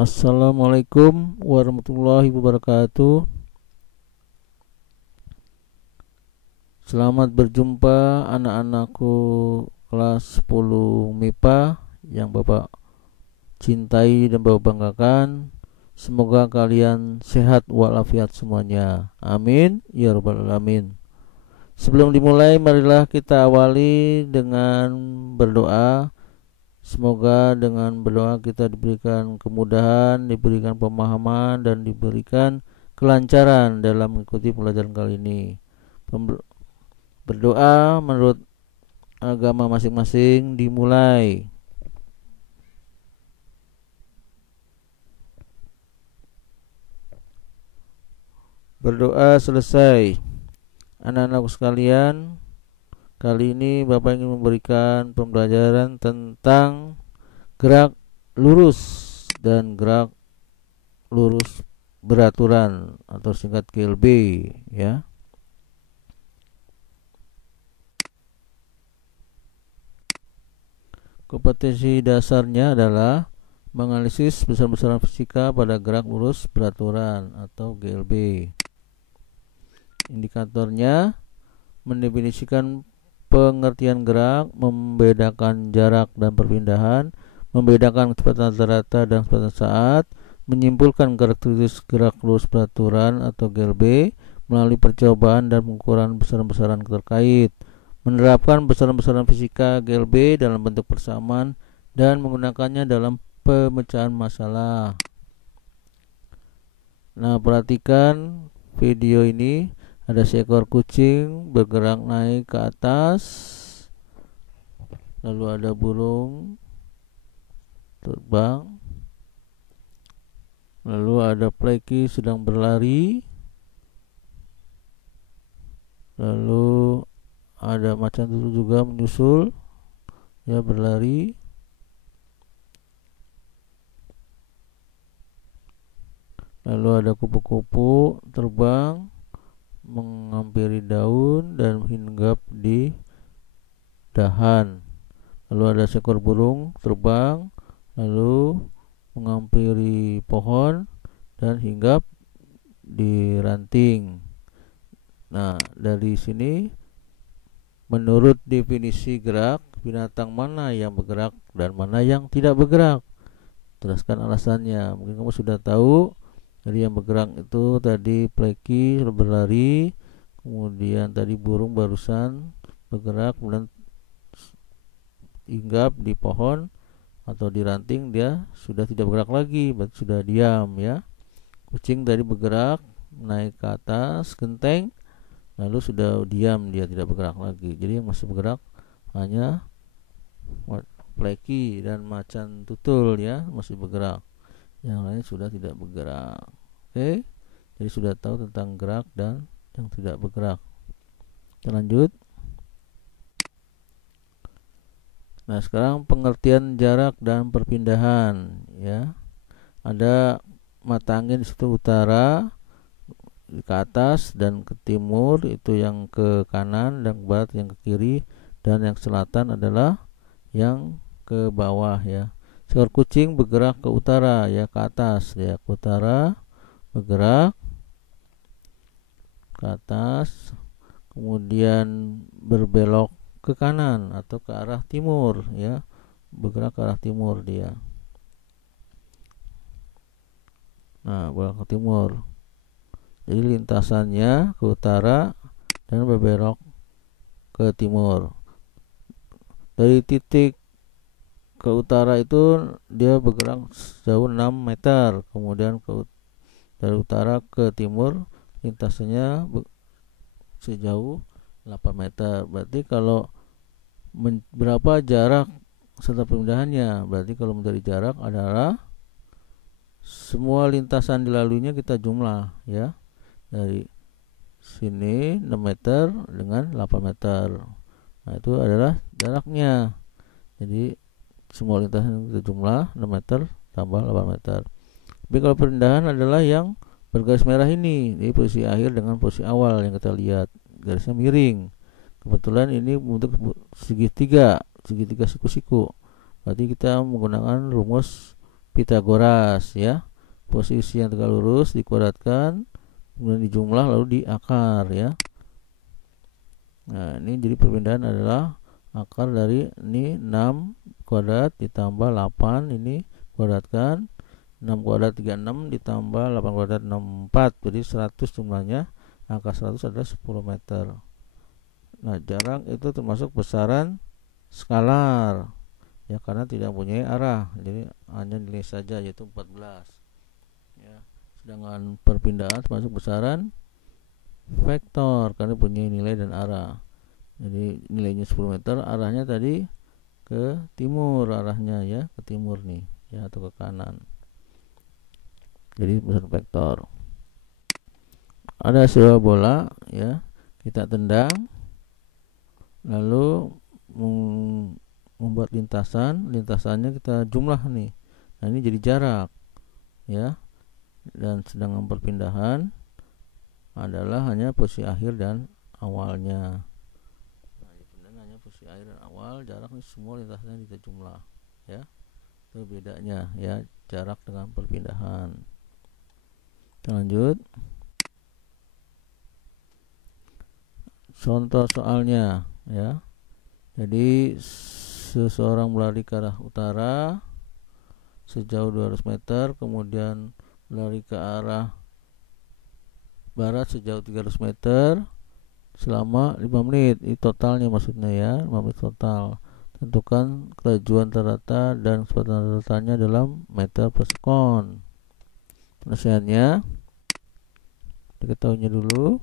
Assalamualaikum warahmatullahi wabarakatuh. Selamat berjumpa anak-anakku kelas 10 MIPA yang Bapak cintai dan Bapak banggakan. Semoga kalian sehat walafiat semuanya. Amin ya rabbal alamin. Sebelum dimulai, marilah kita awali dengan berdoa. Semoga dengan berdoa kita diberikan kemudahan, diberikan pemahaman, dan diberikan kelancaran dalam mengikuti pelajaran kali ini. Berdoa menurut agama masing-masing dimulai. Berdoa selesai. Anak-anakku sekalian, kali ini Bapak ingin memberikan pembelajaran tentang gerak lurus dan gerak lurus beraturan atau singkat GLB ya. Kompetensi dasarnya adalah menganalisis besar-besaran fisika pada gerak lurus beraturan atau GLB. Indikatornya mendefinisikan pengertian gerak, membedakan jarak dan perpindahan, membedakan kecepatan rata-rata dan kecepatan saat, menyimpulkan karakteristik gerak lurus beraturan atau GLB melalui percobaan dan pengukuran besaran-besaran terkait, menerapkan besaran-besaran fisika GLB dalam bentuk persamaan dan menggunakannya dalam pemecahan masalah. Nah, perhatikan video ini. Ada seekor kucing bergerak naik ke atas, lalu ada burung terbang, lalu ada Pleki sedang berlari, lalu ada macan tutul juga menyusul, ya berlari. Lalu ada kupu-kupu terbang menghampiri daun dan hinggap di dahan. Lalu ada seekor burung terbang lalu menghampiri pohon dan hinggap di ranting. Nah, dari sini menurut definisi gerak, binatang mana yang bergerak dan mana yang tidak bergerak? Jelaskan alasannya. Mungkin kamu sudah tahu. Jadi yang bergerak itu tadi Pleki berlari, kemudian tadi burung barusan bergerak, kemudian hinggap di pohon atau di ranting, dia sudah tidak bergerak lagi, berarti sudah diam ya. Kucing tadi bergerak naik ke atas genteng, lalu sudah diam, dia tidak bergerak lagi. Jadi yang masih bergerak hanya Pleki dan macan tutul ya, masih bergerak. Yang lain sudah tidak bergerak. Oke, jadi sudah tahu tentang gerak dan yang tidak bergerak. Kita lanjut. Nah, sekarang pengertian jarak dan perpindahan ya. Ada mata angin di situ utara ke atas dan ke timur, itu yang ke kanan, dan ke barat yang ke kiri, dan yang selatan adalah yang ke bawah ya. Seekor kucing bergerak ke utara ya, ke atas ya, ke utara bergerak ke atas, kemudian berbelok ke kanan atau ke arah timur ya, bergerak ke arah timur dia. Nah, bergerak ke timur. Jadi lintasannya ke utara dan berbelok ke timur. Dari titik ke utara itu dia bergerak sejauh 6 meter, kemudian dari utara ke timur lintasannya sejauh 8 meter. Berarti kalau berapa jarak serta perpindahannya, berarti kalau mencari jarak adalah semua lintasan dilaluinya kita jumlah ya, dari sini 6 meter dengan 8 meter. Nah, itu adalah jaraknya. Jadi semua lintasan kita jumlah 6 meter tambah 8 meter. Tapi kalau perpindahan adalah yang bergaris merah ini. Ini posisi akhir dengan posisi awal yang kita lihat. Garisnya miring. Kebetulan ini bentuk segitiga siku-siku. Berarti kita menggunakan rumus Pitagoras ya. Posisi yang tegak lurus dikuadratkan, kemudian dijumlah lalu diakar ya. Nah, ini jadi perpindahan adalah akar dari ini 6 kuadrat ditambah 8, ini kuadratkan 6 kuadrat 36 ditambah 8 kuadrat 64, jadi 100 jumlahnya. Angka 100 adalah 10 meter. Nah, jarak itu termasuk besaran skalar ya, karena tidak mempunyai arah, jadi hanya nilai saja, yaitu 14 ya. Sedangkan perpindahan termasuk besaran vektor karena punya nilai dan arah. Jadi nilainya 10 meter, arahnya tadi ke timur, arahnya ya ke timur nih ya, atau ke kanan. Jadi besaran vektor. Ada sebuah bola ya, kita tendang lalu membuat lintasannya kita jumlah nih. Nah, ini jadi jarak ya. Dan sedangkan perpindahan adalah hanya posisi akhir dan awalnya. Nah, hanya posisi akhir dan awal, jarak ini semua lintasannya kita jumlah ya. Itu bedanya ya, jarak dengan perpindahan. Kita lanjut. Contoh soalnya ya. Jadi seseorang berlari ke arah utara sejauh 200 meter, kemudian berlari ke arah barat sejauh 300 meter selama 5 menit. Ini totalnya maksudnya ya, 5 menit total. Tentukan kelajuan rata dan kecepatan ratanya dalam meter per sekon. Penyelesaiannya diketahuinya dulu.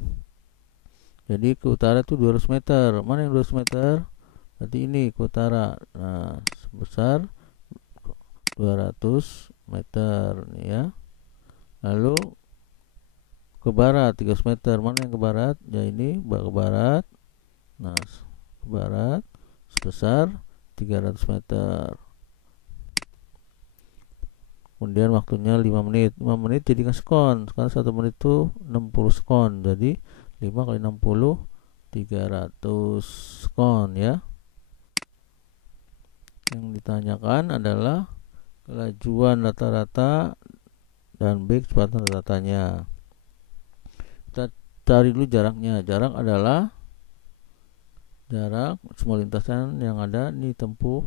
Jadi ke utara itu 200 meter. Mana yang 200 meter? Berarti ini ke utara. Nah, sebesar 200 meter nih ya. Lalu ke barat 300 meter. Mana yang ke barat? Ya ini ke barat. Nah, ke barat sebesar 300 meter. Kemudian waktunya 5 menit. 5 menit jadikan sekon. Sekarang 1 menit itu 60 sekon. Jadi 5 kali 60 300 sekon ya. Yang ditanyakan adalah kelajuan rata-rata dan B kecepatan rata-ratanya. Kita cari dulu jaraknya. Jarak adalah jarak semua lintasan yang ada ini tempuh,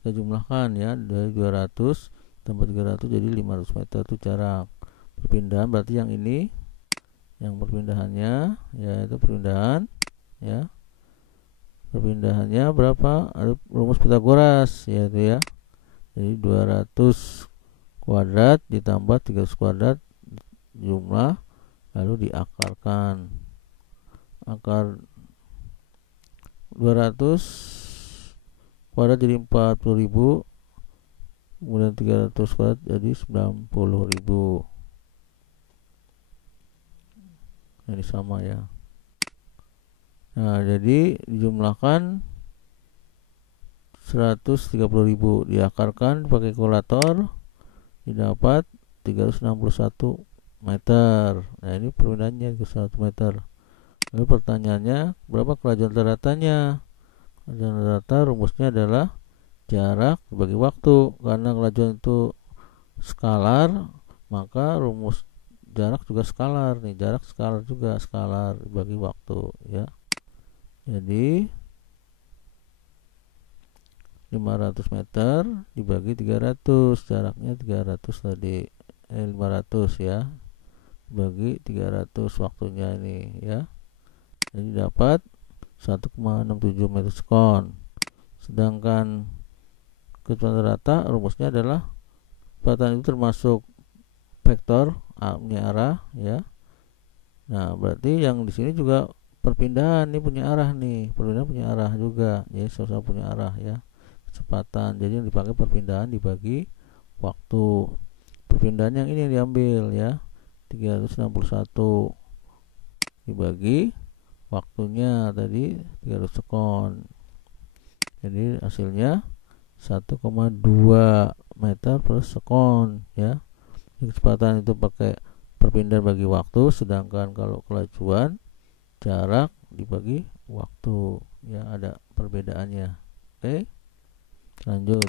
kita jumlahkan ya, dari 200 tambah 300 jadi 500 meter itu jarak. Perpindahan berarti yang ini, yang perpindahannya yaitu perpindahan ya, perpindahannya berapa? Ada rumus Pitagoras yaitu ya, jadi 200 kuadrat ditambah 300 kuadrat jumlah lalu diakarkan. Akar 200 kuadrat jadi 40.000, kemudian 300 kuadrat jadi 90.000. Ini sama ya. Nah, jadi dijumlahkan 130.000, diakarkan pakai kalkulator didapat 361 meter. Nah, ini perbedaannya 1 meter. Lalu pertanyaannya, berapa kelajuan rata-ratanya? Kelajuan rata rumusnya adalah jarak dibagi waktu. Karena kelajuan itu skalar, maka rumus jarak juga skalar nih, jarak skalar juga, skalar dibagi waktu ya. Jadi 500 meter dibagi 300, jaraknya 300 tadi, 500 ya, bagi 300 waktunya ini ya. Jadi dapat 1,67 meter sekon. Sedangkan kecepatan rata rumusnya adalah kecepatan itu termasuk vektor punya arah ya. Nah, berarti yang di sini juga perpindahan ini punya arah nih, perpindahan punya arah juga ya, sama-sama punya arah ya, kecepatan. Jadi yang dipakai perpindahan dibagi waktu. Perpindahan yang ini yang diambil ya, 361 dibagi waktunya tadi 300 sekon. Jadi hasilnya 1,2 meter per sekon ya. Kecepatan itu pakai perpindahan bagi waktu, sedangkan kalau kelajuan jarak dibagi waktu ya, ada perbedaannya. Oke, lanjut.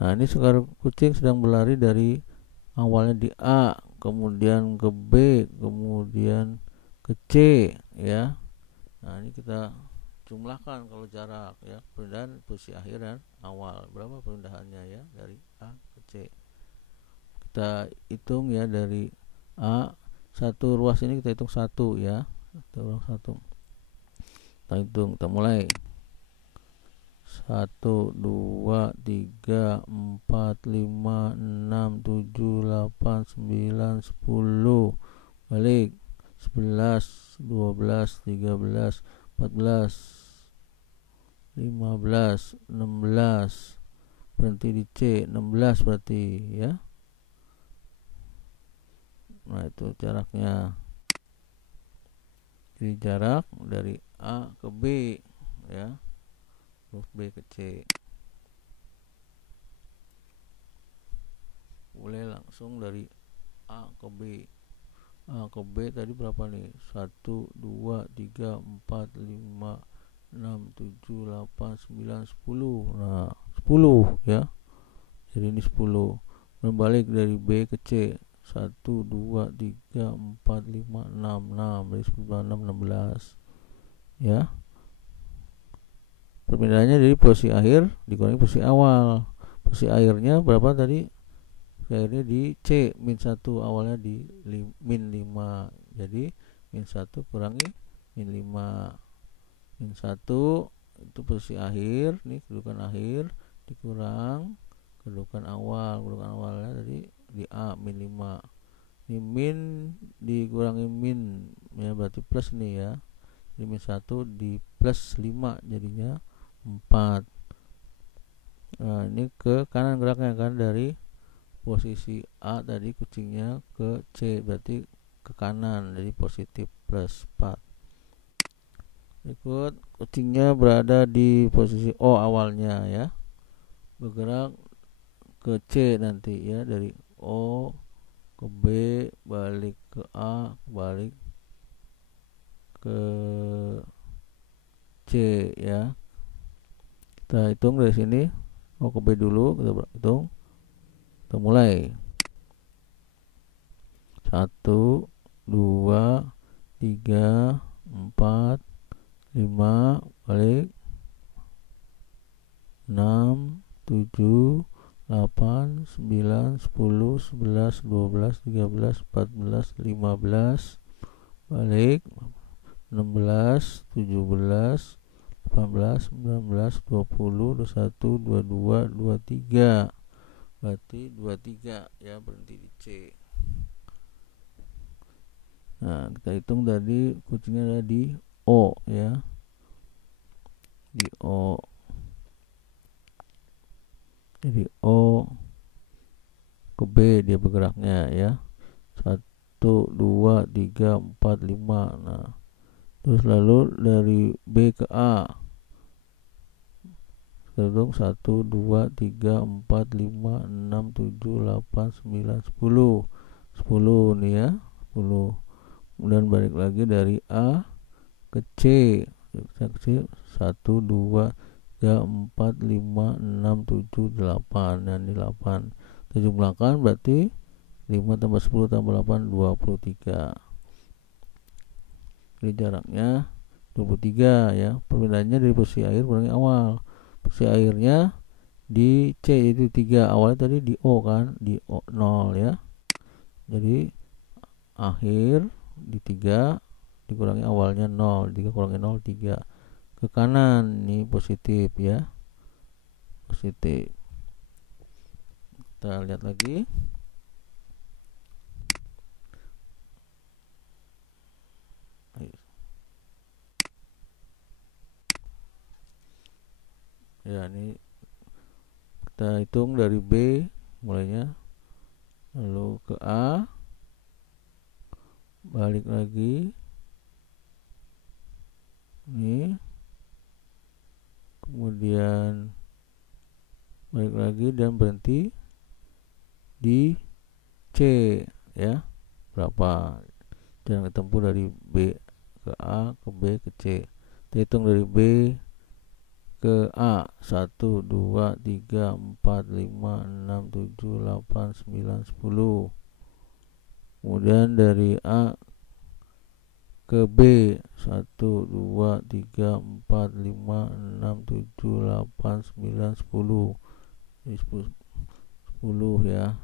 Nah, ini seekor kucing sedang berlari dari awalnya di A, kemudian ke B, kemudian ke C, ya. Nah, ini kita jumlahkan kalau jarak, ya, perpindahan posisi akhir dan awal, berapa perpindahannya, ya, dari A ke C. Kita hitung, ya, dari A, satu ruas ini kita hitung satu, ya, satu. Kita hitung, kita mulai. 1, 2, 3, 4, 5, 6, 7, 8, 9, 10. Balik. 11, 12, 13, 14, 15, 16. Berhenti di C, 16 berarti, ya. Nah, itu jaraknya. Jadi jarak dari A ke B, ya. Huruf B ke C. Boleh langsung dari A ke B. A ke B tadi berapa nih? 1, 2, 3, 4, 5, 6, 7, 8, 9, 10. Nah, 10, ya. Jadi ini 10. Dan balik dari B ke C. 1, 2, 3, 4, 5, 6. 6. Dari 10, 6, 16. Ya. Perpindahannya dari posisi akhir dikurangi posisi awal. Posisi akhirnya berapa tadi? Akhirnya di C, min 1, awalnya di min 5. Jadi min 1 kurangi min 5. Min 1 itu posisi akhir, nih kedudukan akhir, dikurang kedudukan awal. Kedudukan awalnya tadi di A, min 5. Ini min dikurangi min, ya, berarti plus nih, ya. Jadi min 1 di plus 5 jadinya 4. Nah, ini ke kanan geraknya kan, dari posisi A tadi kucingnya ke C, berarti ke kanan, jadi positif plus 4. Berikut kucingnya berada di posisi O awalnya, ya, bergerak ke C nanti, ya, dari O ke B, balik ke A, balik ke C, ya. Kita hitung dari sini. O ke B dulu, kita hitung. Kita mulai. 1, 2, 3, 4, 5, balik. 6, 7, 8, 9, 10, 11, 12, 13, 14, 15, balik. 16, 17, 18, 19, 20, 21, 22, 23. Berarti 23, ya, berhenti di C. Nah, kita hitung tadi kucingnya ada di O, ya. Di O. Jadi O ke B dia bergeraknya, ya. 1, 2, 3, 4, 5. Nah, terus lalu dari B ke A. Hitung 1, 2, 3, 4, 5, 6, 7, 8, 9, 10. 10 nih, ya. 10. Kemudian balik lagi dari A ke C. Ke C 1, 2, 3, 4, 5, 6, 7, 8. Dan ini 8. Kita jumlahkan berarti 5 tambah 10 tambah 8, 23. Jadi jaraknya 23, ya. Perpindahannya dari posisi akhir kurangi awal. Posisi akhirnya di C itu 3, awalnya tadi di O kan, di O 0, ya. Jadi akhir di 3 dikurangi awalnya 0, 3 kurangi 0, 3. Ke kanan nih positif, ya. Positif. Kita lihat lagi. Ya, ini kita hitung dari B mulainya, lalu ke A, balik lagi ini, kemudian balik lagi dan berhenti di C, ya. Berapa jarak tempuh dari B ke A ke B ke C. Kita hitung dari B ke A 1 2 3 4 5 6 7 8 9 10. Kemudian dari A ke B 1 2 3 4 5 6 7 8 9 10. Ini 10 ya.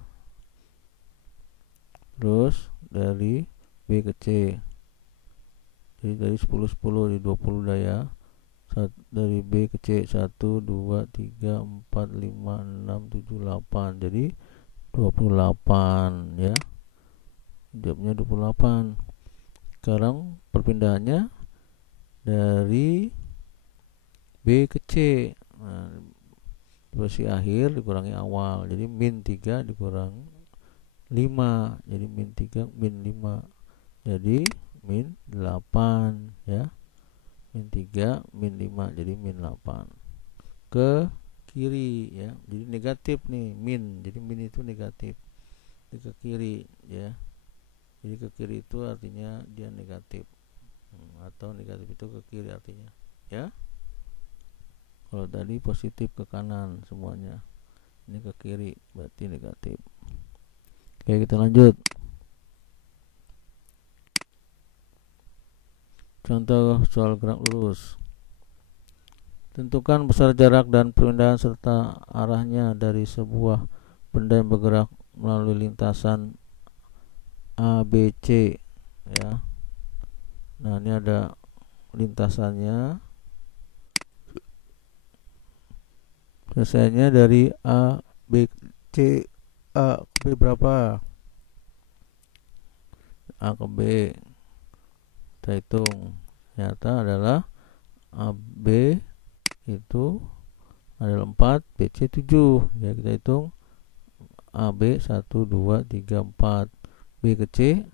Terus dari B ke C, jadi dari 10 10 di 20 dah ya. Dari B ke C 1 2 3 4 5 6 7 8, jadi 28 ya. Jawabnya 28. Sekarang perpindahannya dari B ke C. Nah, posisi akhir dikurangi awal, jadi min 3 dikurang 5, jadi min 3 min 5, jadi min 8 ya. Min 3 min 5, jadi min 8 ke kiri ya. Jadi negatif nih min, jadi min itu negatif, jadi ke kiri ya. Jadi ke kiri itu artinya dia negatif, atau negatif itu ke kiri artinya ya. Kalau tadi positif ke kanan semuanya, ini ke kiri berarti negatif. Oke, kita lanjut. Contoh soal gerak lurus. Tentukan besar jarak dan perpindahan serta arahnya dari sebuah benda yang bergerak melalui lintasan ABC ya. Nah, ini ada lintasannya. Selesainya dari A B C. A ke B berapa? A ke B kita hitung, ternyata adalah AB itu adalah 4, BC 7 ya. Kita hitung AB 1 2 3 4, B ke C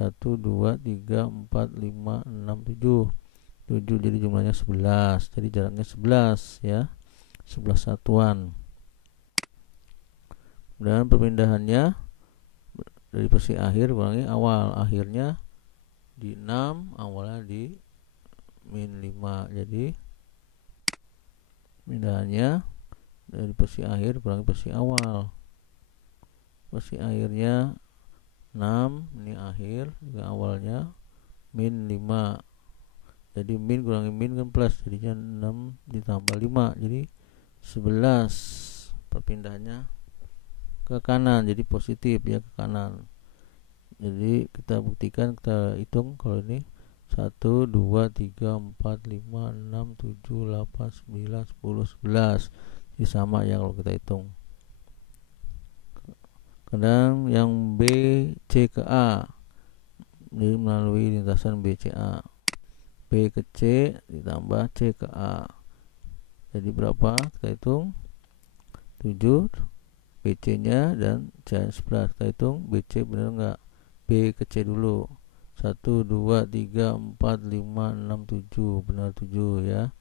1 2 3 4 5 6 7, 7 jadi jumlahnya 11, jadi jaraknya 11 ya, 11 satuan. Dan perpindahannya dari posisi akhir kurangi awal, akhirnya di 6, awalnya di min 5, jadi pindahannya dari posisi akhir kurangi posisi awal. Posisi akhirnya 6, ini akhir, juga awalnya min 5, jadi min kurangi min kan plus, jadinya 6 ditambah 5, jadi 11. Perpindahannya ke kanan, jadi positif ya, ke kanan. Jadi kita buktikan, kita hitung kalau ini 1 2 3 4 5 6 7 8 9 10 11, ini sama ya kalau kita hitung. Kadang yang B C ke A, jadi melalui lintasan BCA, B ke C ditambah C ke A, jadi berapa? Kita hitung 7, BC nya dan C 11. Kita hitung BC benar enggak? B ke C dulu, 1 2 3 4 5 6 7, benar 7 ya.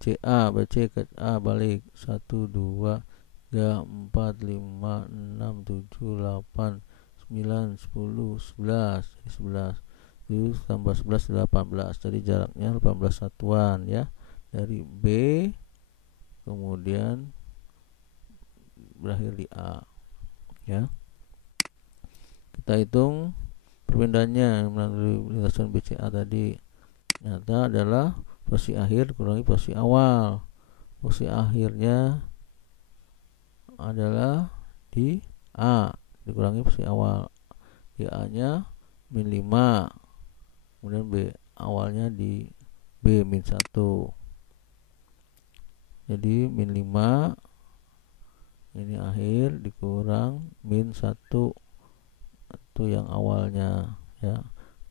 CA BC ke A balik, 1 2 3 4 5 6 7 8 9 10 11, jadi 11, 7 tambah 11 18, jadi jaraknya 18 satuan ya. Dari B kemudian berakhir di A ya. Kita hitung perpindahannya melalui lintasan BCA tadi, ternyata adalah posisi akhir kurangi posisi awal. Posisi akhirnya adalah di A dikurangi posisi awal, di A nya min 5, kemudian B awalnya di B min 1, jadi min 5 ini akhir dikurang min 1 itu yang awalnya ya.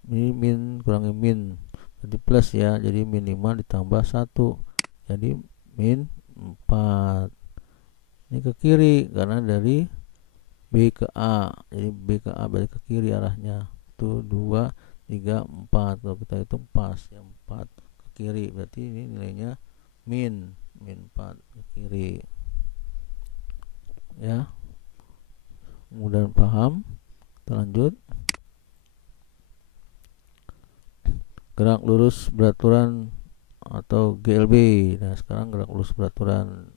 Ini min kurangi min, jadi plus ya, jadi min 5 ditambah 1, jadi min 4. Ini ke kiri karena dari B ke A, jadi B ke A balik ke kiri arahnya, itu 2 3 4, kalau kita hitung pas ya, 4 ke kiri, berarti ini nilainya min 4 ke kiri ya. Mudah paham. Kita lanjut. Gerak lurus beraturan atau GLB. Nah, sekarang gerak lurus beraturan.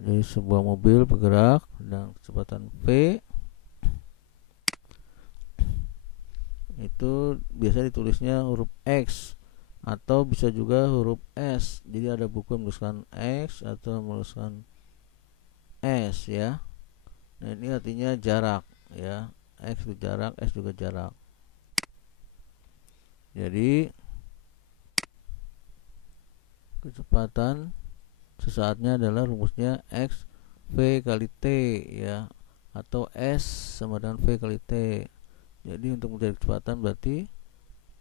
Jadi sebuah mobil bergerak dengan kecepatan V, itu biasa ditulisnya huruf X atau bisa juga huruf S. Jadi ada buku yang menuliskan X atau menuliskan S ya. Nah, ini artinya jarak ya. X itu jarak, S juga jarak. Jadi kecepatan sesaatnya adalah rumusnya X V kali T ya, atau S sama dengan V kali T. Jadi untuk mencari kecepatan berarti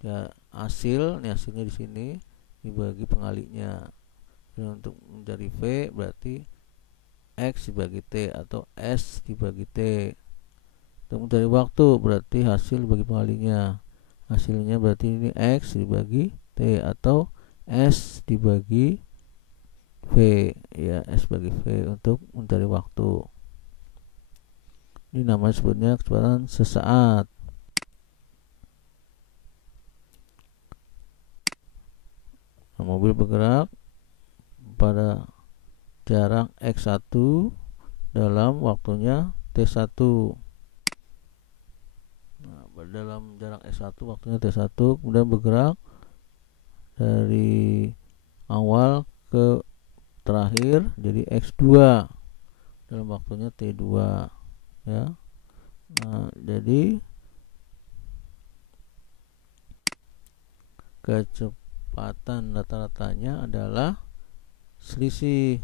ya hasilnya di sini dibagi pengalinya. Dan untuk mencari V berarti X dibagi T atau S dibagi T. Untuk mencari waktu berarti hasil dibagi pengalinya. Hasilnya berarti ini X dibagi T atau S dibagi V ya, S bagi V untuk mencari waktu. Ini namanya sebutnya kecepatan sesaat. Nah, mobil bergerak pada jarak X1 dalam waktunya T1. Nah, dalam jarak X1 waktunya T1, kemudian bergerak dari awal ke terakhir jadi X2 dalam waktunya T2 ya. Nah, jadi kecepatan rata-ratanya adalah selisih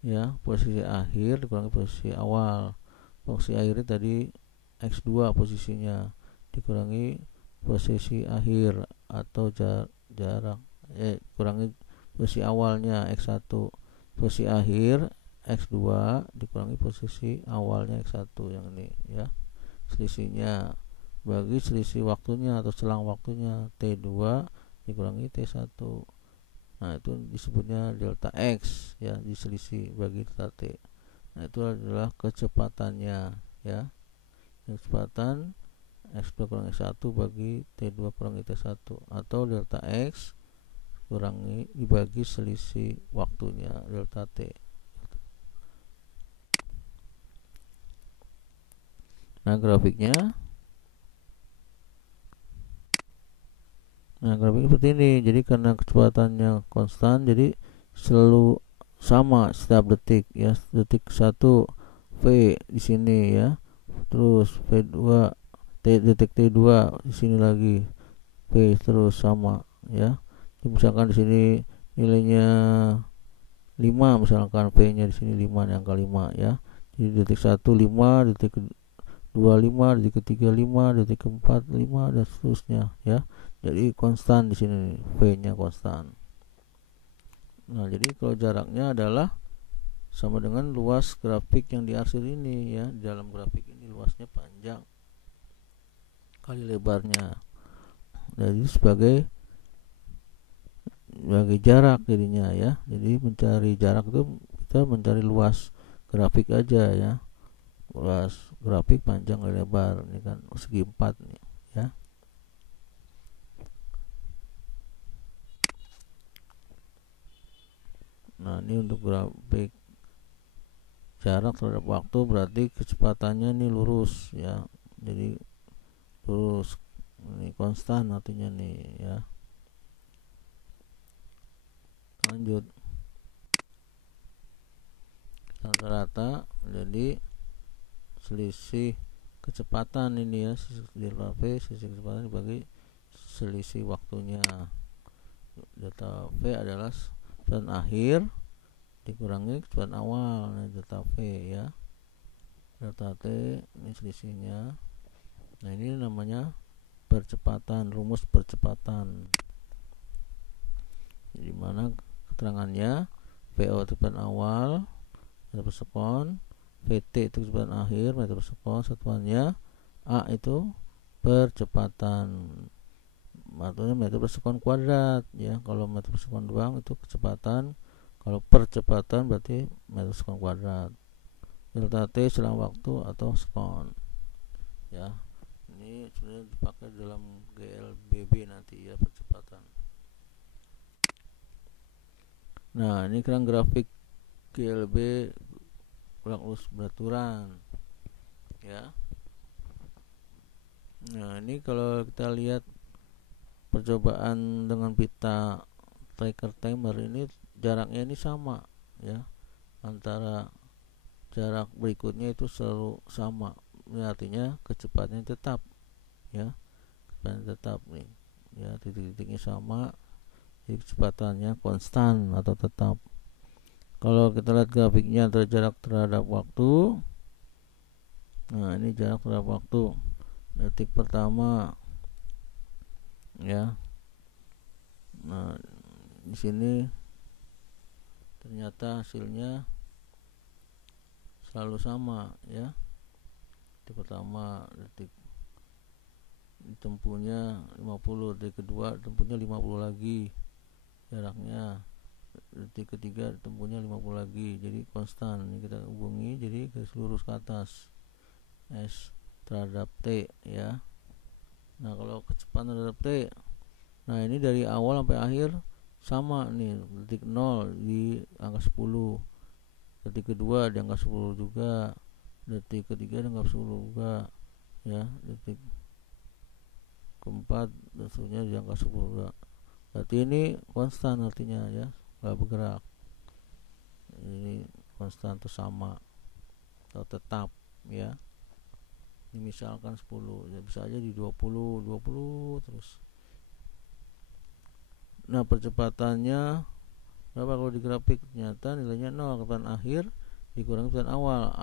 ya, posisi akhir dikurangi posisi awal. Posisi akhir tadi X2 posisinya dikurangi posisi akhir atau jarak kurangi posisi awalnya X1. Posisi akhir X2 dikurangi posisi awalnya X1 yang ini ya. Selisihnya bagi selisih waktunya atau selang waktunya T2 dikurangi T1. Nah, itu disebutnya delta X ya, diselisih bagi delta T. Nah, itu adalah kecepatannya ya. Kecepatan X2 kurangi 1 bagi T2 kurangi T1 atau delta X kurangi dibagi selisih waktunya delta T. Nah, grafiknya seperti ini. Jadi karena kecepatannya konstan, jadi selalu sama setiap detik ya. Detik 1 V di sini ya. Terus V2 detik T2 di sini lagi V terus sama ya. Jadi misalkan di sini nilainya 5, misalkan V-nya di sini 5, angka 5 ya. Jadi detik 1 5, detik 2 5, detik ketiga 5, detik keempat 5 dan seterusnya ya. Jadi konstan di sini, V-nya konstan. Nah, jadi kalau jaraknya adalah sama dengan luas grafik yang diarsir ini ya. Di dalam grafik ini luasnya panjang kali lebarnya. Jadi sebagai jarak jadinya ya. Jadi mencari jarak itu kita mencari luas grafik aja ya. Luas grafik panjang kali lebar, ini kan segi 4 nih ya. Nah, ini untuk grafik jarak terhadap waktu berarti kecepatannya ini lurus ya. Jadi lurus, ini konstan artinya nih ya. Lanjut, rata-rata jadi selisih kecepatan ini ya, delta V selisih kecepatan dibagi selisih waktunya. Delta V adalah kecepatan akhir dikurangi kecepatan awal. Nah, delta V ya. Delta T ini selisihnya. Nah, ini namanya percepatan, rumus percepatan. Di mana keterangannya VO kecepatan awal meter per sekon, VT itu kecepatan akhir meter per sekon, satuannya A itu percepatan, artinya meter per sekon kuadrat ya. Kalau meter per sekon doang itu kecepatan, kalau percepatan berarti meter per sekon kuadrat. Delta T selang waktu atau sekon ya. Ini sebenarnya dipakai dalam GLBB nanti ya, percepatan. kecepatan. Nah, ini kan grafik GLB gerak lurus beraturan ya. Nah, ini kalau kita lihat percobaan dengan pita tracker timer ini, jaraknya ini sama ya, antara jarak berikutnya itu selalu sama. Ini artinya kecepatannya tetap ya, kecepatan tetap nih ya, titik-titiknya sama, jadi kecepatannya konstan atau tetap. Kalau kita lihat grafiknya antara jarak terhadap waktu, nah ini jarak terhadap waktu detik pertama ya. Nah, di sini ternyata hasilnya selalu sama ya. Detik pertama detik ditempuhnya 50, detik kedua ditempuhnya 50 lagi jaraknya, detik ketiga ditempuhnya 50 lagi, jadi konstan. Ini kita hubungi jadi garis lurus ke atas, S terhadap T ya. Nah, kalau kecepatan terhadap T, nah ini dari awal sampai akhir sama nih, detik 0 di angka 10, detik kedua di angka 10 juga, detik ketiga di angka 10 juga ya, detik keempat dan seterusnya di angka 10 juga. Berarti ini konstan artinya ya, nggak bergerak. Ini konstan atau sama atau tetap ya. Ini misalkan 10 ya, bisa aja di 20 terus. Nah, percepatannya berapa kalau di grafik? Ternyata nilainya 0, kecepatan akhir dikurangi kecepatan awal.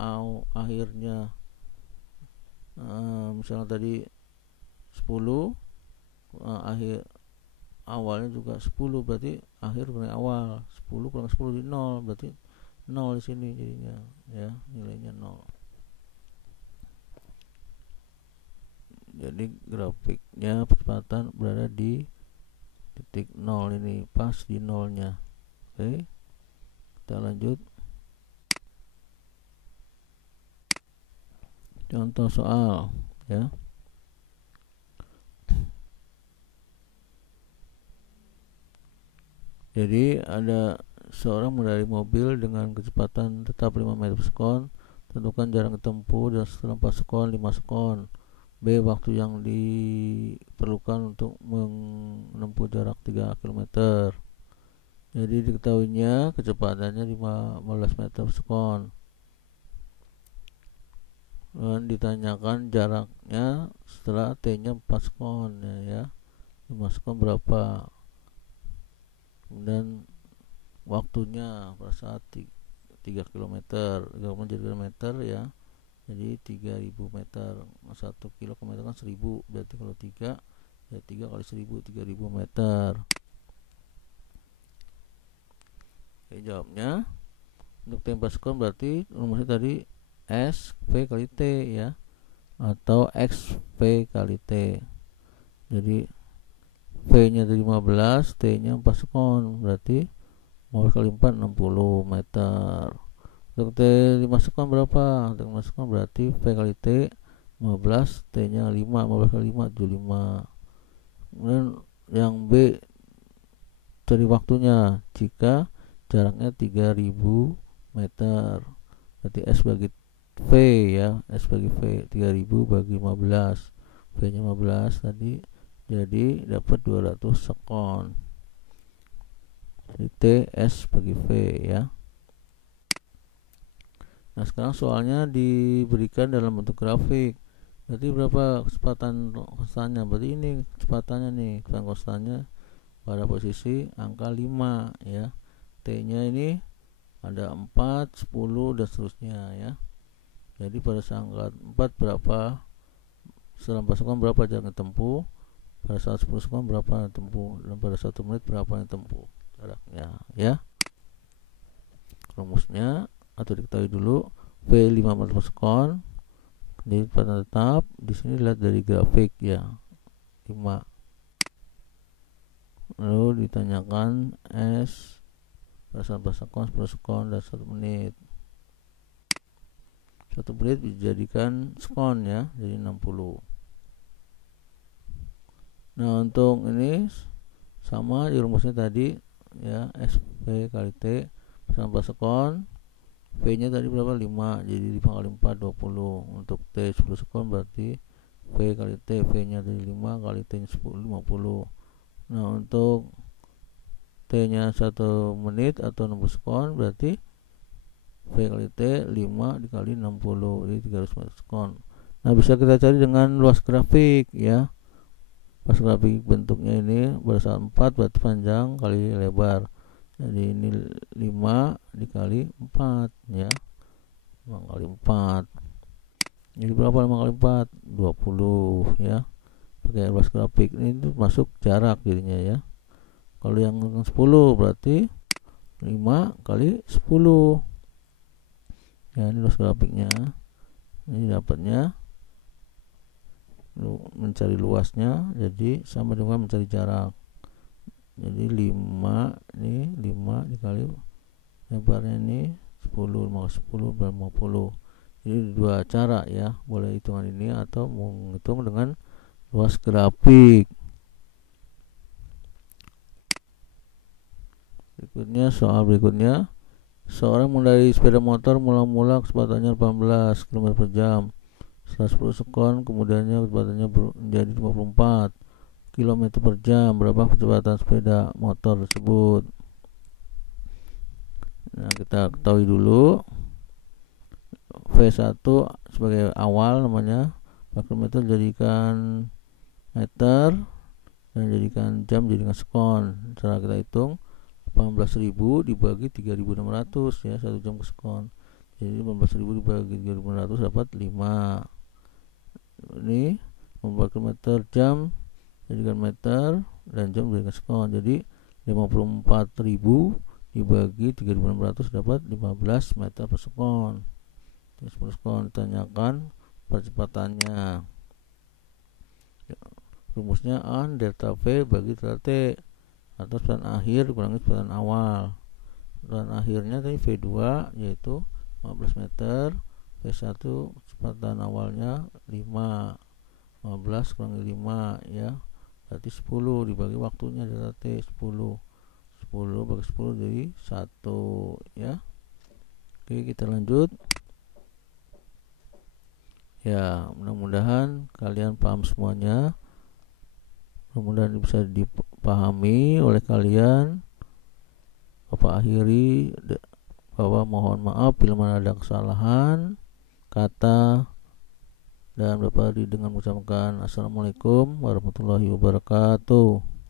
Akhirnya misalnya tadi 10, akhir awalnya juga 10, berarti akhir kurangi awal. 10 kurang 10 di 0, berarti 0 di sini jadinya ya, nilainya 0. Jadi grafiknya percepatan berada di titik 0 ini, pas di 0-nya. Oke, kita lanjut. Contoh soal ya. Jadi ada seorang mengendarai mobil dengan kecepatan tetap 5 meter per sekon. Tentukan jarak tempuh dan setelah 4 sekon, 5 sekon. B. Waktu yang diperlukan untuk menempuh jarak 3 km. Jadi diketahuinya kecepatannya 15 meter per sekon. Dan ditanyakan jaraknya setelah T-nya 4 sekon ya. 5 sekon berapa? Kemudian waktunya pada saat 3 km, 3 km ya. Jadi 3000 meter, 1 km kan 1000, berarti kalau 3 ya 3 kali 1000, 3000 meter. Oke, jawabnya untuk tempo sekon berarti rumusnya tadi S V kali T ya, atau X V kali T. Jadi V nya 15, T nya 4 sekon, berarti 15 kali 4 60 meter. Untuk T 5 sekon berapa? Untuk 5 sekon berarti V kali T 15, T nya 5, 15 kali 5 75. Kemudian yang B cari waktunya jika jaraknya 3000 meter, berarti S bagi V ya, S bagi V 3000 bagi 15, V nya 15 tadi, jadi dapat 200 sekon. Jadi T S bagi V ya. Nah, sekarang soalnya diberikan dalam bentuk grafik. Berarti berapa kecepatan konstannya? Berarti ini kecepatannya nih, kecepatan konstannya pada posisi angka 5 ya. T-nya ini ada 4, 10 dan seterusnya ya. Jadi pada saat 4 berapa? Setelah 4 sekon berapa jarak tempuh? Pada saat 10 sekon berapa tempuh? Dan pada 1 menit berapa yang tempuh jaraknya ya. Rumusnya atau diketahui dulu, V 5 meter per sekon. Jadi kecepatan tetap di sini lihat dari grafik ya, 5. Lalu ditanyakan S pada saat 4 sekon, 10 sekon dan 1 menit. 1 menit dijadikan sekon ya, jadi 60. Nah, untuk ini sama di rumusnya tadi ya, SP kali T sama sekon. V nya tadi berapa? 5, jadi 5 kali 4 20. Untuk T 10 sekon berarti V kali T, V nya tadi 5 kali T nya 10 50. Nah untuk T nya 1 menit atau 60 sekon berarti V kali T 5 dikali 60, jadi 300 sekon. Nah bisa kita cari dengan luas grafik ya. Luas grafik bentuknya ini berdasarkan 4 berarti panjang kali lebar, jadi ini 5 dikali 4 ya, 5 kali 4, jadi berapa 5 kali 4? 20 ya, pakai luas grafik. Ini tuh masuk jarak jadinya ya. Kalau yang 10 berarti 5 kali 10 ya, ini luas grafiknya. Ini dapatnya mencari luasnya, jadi sama dengan mencari jarak. Jadi 5 ini 5 dikali lebarnya ini 10, maka 10 ber 50. Jadi dua cara ya, boleh hitungan ini atau menghitung dengan luas grafik. Berikutnya, soal berikutnya, seorang mengendarai sepeda motor mula-mula kecepatannya 18 km per jam. Setelah 10 sekon kemudiannya kecepatannya menjadi 54 km per jam. Berapa kecepatan sepeda motor tersebut? Nah kita ketahui dulu V1 sebagai awal namanya, 4 km jadikan meter dan jadikan jam jadikan sekon. Cara kita hitung 18.000 dibagi 3.600 ya, 1 jam ke sekon. Jadi 18.000 dibagi 3.600 dapat 5. Ini membuat meter jam jadikan meter dan jam jadikan sekon. Jadi 54.000 dibagi 3.600 dapat 15 meter per sekon. 10 sekon. Tanyakan percepatannya. Rumusnya A delta V bagi delta T, atau kecepatan akhir dikurangi kecepatan awal. Kecepatan akhirnya tadi V2 yaitu 15 meter, V1 kecepatan awalnya 5, 15 kurangi 5 ya, berarti 10 dibagi waktunya delta T 10 bagi 10 jadi 1 ya. Oke, kita lanjut ya. Mudah-mudahan kalian paham semuanya, mudah-mudahan bisa dipahami oleh kalian. Bapak akhiri bahwa mohon maaf bila mana ada kesalahan kata, dan Bapak dengan mengucapkan Assalamualaikum warahmatullahi wabarakatuh.